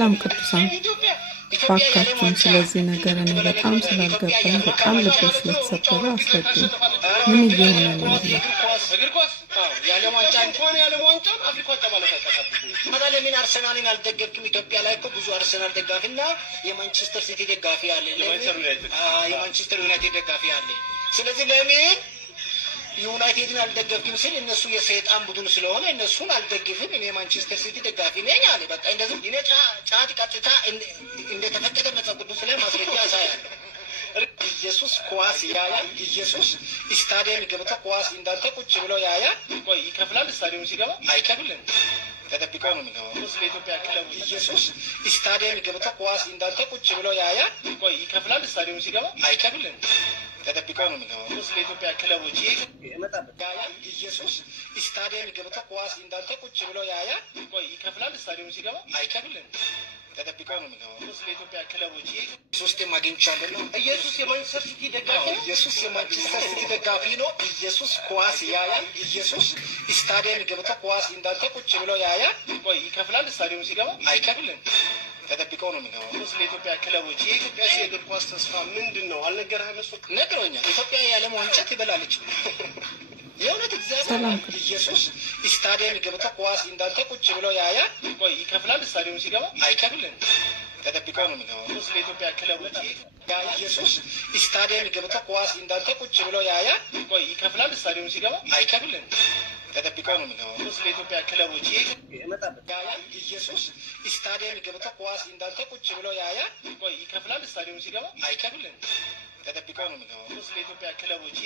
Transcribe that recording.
ሰላም ቅዱሳን ባካችሁን ስለዚህ ነገር እኔ በጣም ስላልገባኝ በጣም ልቤ ስለተሰበረ አስረዱኝ። ምን እየሆነ ነው ያለው? የዓለም ዋንጫ እንኳን የዓለም ዋንጫ አፍሪካ ዋንጫ ማለት አይጠፋብኝም። ለምን አርሰናልን አልደገፍክም? ኢትዮጵያ ላይ እኮ ብዙ አርሰናል ደጋፊና የማንቸስተር ሲቲ ደጋፊ አለ፣ የማንቸስተር ዩናይትድ ደጋፊ አለ። ስለዚህ ለምን ዩናይትድን አልደገፍክም ሲል እነሱ የሰይጣን ቡድን ስለሆነ እነሱን አልደግፍም፣ እኔ ማንቸስተር ሲቲ ደጋፊ ነኝ አለ። በቃ እንደዚህ እኔ ጫት ቀጥታ እንደተፈቀደ መጽሐፍ ቅዱስ ላይ ማስረጃ ያሳያለሁ። ኢየሱስ ኳስ ያያል። ኢየሱስ ስታዲየም ገብቶ ኳስ እንዳንተ ቁጭ ብሎ ያያል። ቆይ ይከፍላል? ስታዲየም ሲገባ አይከፍልም፣ ተጠብቆ ነው የሚገባው። ለኢትዮጵያ ክለብ ኢየሱስ ስታዲየም ገብቶ ኳስ እንዳንተ ቁጭ ብሎ ያያል። ቆይ ይከፍላል? ስታዲየም ሲገባ አይከፍልም፣ ተጠብቆ ነው የሚገባው። ለኢትዮጵያ ክለቦች ያያል። ኢየሱስ ስታዲየም ገብቶ ኳስ እንዳንተ ቁጭ ብሎ ያያል። ቆይ ይከፍላል? ስታዲየም ሲገባ አይከፍልም፣ ተጠብቆ ነው የሚገባው። ለኢትዮጵያ ክለቦች ሶስቴም አግኝቻለሁ። ኢየሱስ የማንቸስተር ሲቲ ደጋፊ ነው። ኢየሱስ የማንቸስተር ሲቲ ደጋፊ ነው። ኢየሱስ ኳስ ያያል። ኢየሱስ ስታዲየም ገብቶ ኳስ እንዳንተ ቁጭ ብሎ ያያል። ቆይ ይከፍላል? ስታዲየም ሲገባ አይከፍልም፣ ተጠብቆ ነው የሚገባው። ለኢትዮጵያ ክለቦች የኢትዮጵያ የእግር ኳስ ተስፋ ምንድን ነው? አልነገረህም? እሱ ነግሮኛል። ኢትዮጵያ የዓለም ዋንጫ ትበላለች። የእውነት እግዚአብሔር ኢየሱስ ስታዲየም ገብቶ ኳስ እንዳንተ ቁጭ ብሎ ያያል። ቆይ ይከፍላል? ስታዲየም ሲገባ አይከፍልም፣ ተጠብቆ ነው የሚገባው። ለኢትዮጵያ ክለቦች ኢየሱስ ስታዲየም ገብቶ ኳስ እንዳንተ ቁጭ ብሎ ያያል። ቆይ ይከፍላል? ስታዲየም ሲገባ አይከፍልም፣ ተጠብቆ ነው የሚገባው። ለኢትዮጵያ ክለቦች ያያል። ኢየሱስ ስታዲየም ገብቶ ኳስ እንዳንተ ቁጭ ብሎ ያያል። ቆይ ይከፍላል? ስታዲየም ሲገባ አይከፍልም፣ ተጠብቆ ነው የሚገባው። ለኢትዮጵያ ክለቦች